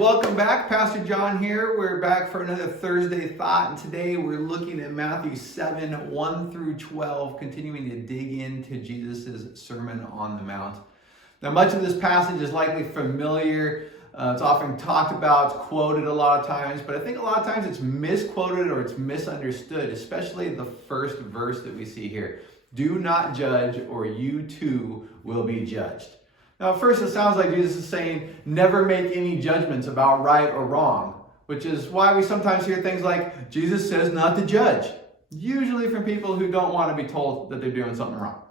welcome back. Pastor John here. We're back for another Thursday Thought, and today we're looking at Matthew 7, 1 through 12, continuing to dig into Jesus' Sermon on the Mount. Now, much of this passage is likely familiar. It's often talked about, it's quoted a lot of times, but I think a lot of times it's misquoted or it's misunderstood, especially the first verse that we see here. Do not judge, or you too will be judged. Now, at first, it sounds like Jesus is saying, never make any judgments about right or wrong, which is why we sometimes hear things like, Jesus says not to judge, usually from people who don't want to be told that they're doing something wrong.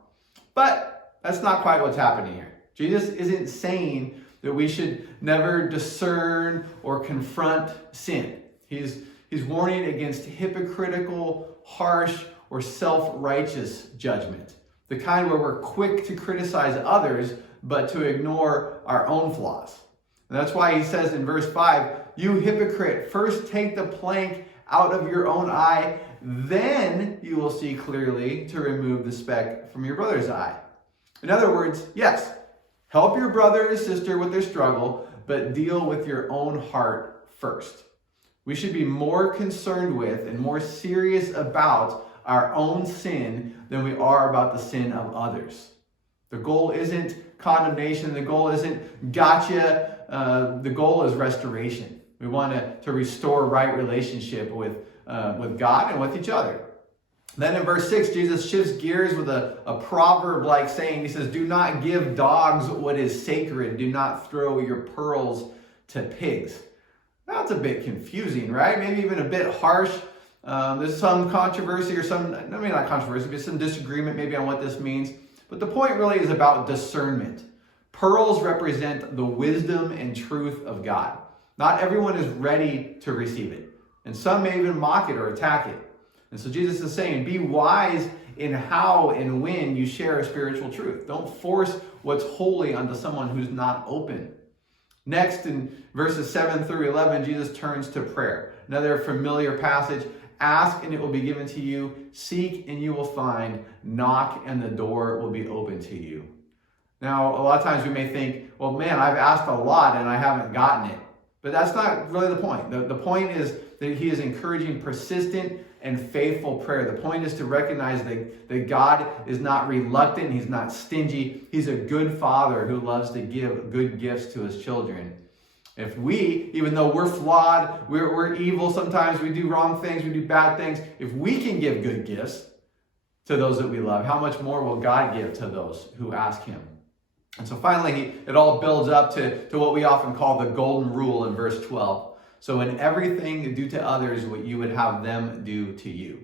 But that's not quite what's happening here. Jesus isn't saying that we should never discern or confront sin. He's warning against hypocritical, harsh, or self-righteous judgment, the kind where we're quick to criticize others, but to ignore our own flaws. And that's why he says in verse 5, you hypocrite, first take the plank out of your own eye, then you will see clearly to remove the speck from your brother's eye. In other words, yes, help your brother or sister with their struggle, but deal with your own heart first. We should be more concerned with and more serious about our own sin than we are about the sin of others. The goal isn't condemnation. The goal isn't gotcha. The goal is restoration. We want to restore right relationship with God and with each other. Then in verse 6, Jesus shifts gears with a proverb-like saying. He says, do not give dogs what is sacred. Do not throw your pearls to pigs. That's a bit confusing, right? Maybe even a bit harsh. There's some controversy or not controversy, but some disagreement maybe on what this means. But the point really is about discernment. Pearls represent the wisdom and truth of God. Not everyone is ready to receive it. And some may even mock it or attack it. And so Jesus is saying, be wise in how and when you share a spiritual truth. Don't force what's holy onto someone who's not open. Next, in verses 7 through 11, Jesus turns to prayer. Another familiar passage. Ask and it will be given to you. Seek and you will find. Knock and the door will be open to you. Now, a lot of times we may think, well, man, I've asked a lot and I haven't gotten it. But that's not really the point. The point is that he is encouraging persistent and faithful prayer. The point is to recognize that God is not reluctant. He's not stingy. He's a good father who loves to give good gifts to his children. If we, even though we're flawed, we're evil sometimes, we do wrong things, we do bad things, if we can give good gifts to those that we love, how much more will God give to those who ask him? And so finally, it all builds up to what we often call the golden rule in verse 12. So in everything, do to others what you would have them do to you.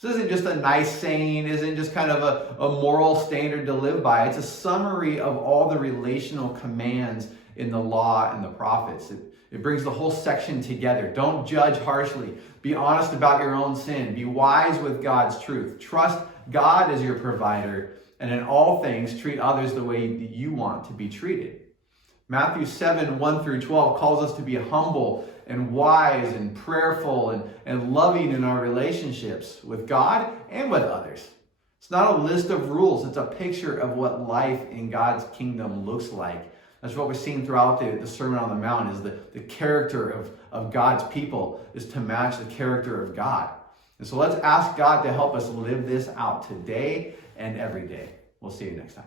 This isn't just a nice saying, isn't just kind of a moral standard to live by. It's a summary of all the relational commands in the law and the prophets. It brings the whole section together. Don't judge harshly. Be honest about your own sin. Be wise with God's truth. Trust God as your provider. And in all things, treat others the way that you want to be treated. Matthew 7, 1 through 12 calls us to be humble and wise and prayerful and loving in our relationships with God and with others. It's not a list of rules. It's a picture of what life in God's kingdom looks like. That's what we're seeing throughout the Sermon on the Mount, is the character of God's people is to match the character of God. And so let's ask God to help us live this out today and every day. We'll see you next time.